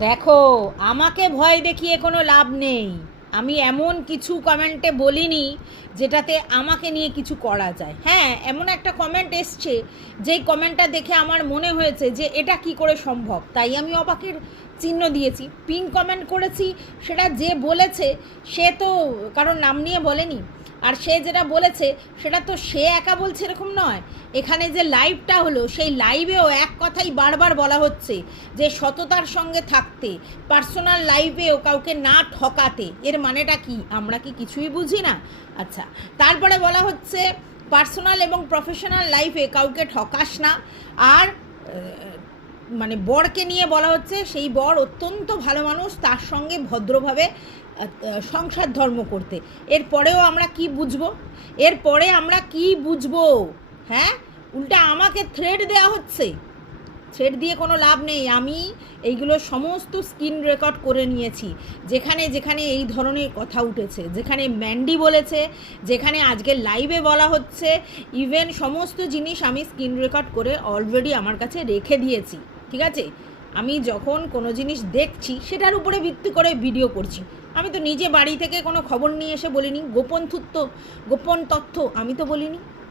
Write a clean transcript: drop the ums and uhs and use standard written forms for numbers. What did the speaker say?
দেখো, আমাকে ভয় দেখিয়ে কোনো লাভ নেই। আমি এমন কিছু কমেন্টে বলিনি যেটাতে আমাকে নিয়ে কিছু করা যায়। হ্যাঁ, এমন একটা কমেন্ট এসছে যেই কমেন্টটা দেখে আমার মনে হয়েছে যে এটা কি করে সম্ভব, তাই আমি অবাকের চিহ্ন দিয়েছি, পিন কমেন্ট করেছি। সেটা যে বলেছে সে তো কারোর নাম নিয়ে বলেনি, আর সে যেটা বলেছে সেটা তো সে একা বলছে এরকম নয়। এখানে যে লাইভটা হলো সেই লাইভেও এক কথাই বারবার বলা হচ্ছে যে সততার সঙ্গে থাকতে, পার্সোনাল লাইফেও কাউকে না ঠকাতে। এর মানেটা কি আমরা কি কিছুই বুঝি না? আচ্ছা, তারপরে বলা হচ্ছে পার্সোনাল এবং প্রফেশনাল লাইফে কাউকে ঠকাস না। আর মানে বরকে নিয়ে বলা হচ্ছে সেই বর অত্যন্ত ভালো মানুষ, তার সঙ্গে ভদ্রভাবে সংসার ধর্ম করতে। এরপরেও আমরা কি বুঝবো? এরপরে আমরা কি বুঝবো? হ্যাঁ, উল্টা আমাকে থ্রেড দেওয়া হচ্ছে। থ্রেড দিয়ে কোনো লাভ নেই। আমি এইগুলো সমস্ত স্ক্রিন রেকর্ড করে নিয়েছি, যেখানে যেখানে এই ধরনের কথা উঠেছে, যেখানে ম্যান্ডি বলেছে, যেখানে আজকে লাইভে বলা হচ্ছে, ইভেন সমস্ত জিনিস আমি স্ক্রিন রেকর্ড করে অলরেডি আমার কাছে রেখে দিয়েছি। ঠিক আছে, আমি যখন কোনো জিনিস দেখছি সেটার উপরে ভিত্তি করে ভিডিও করছি। আমি তো নিজে বাড়ি থেকে কোনো খবর নিয়ে এসে বলিনি, গোপন তথ্য আমি তো বলিনি।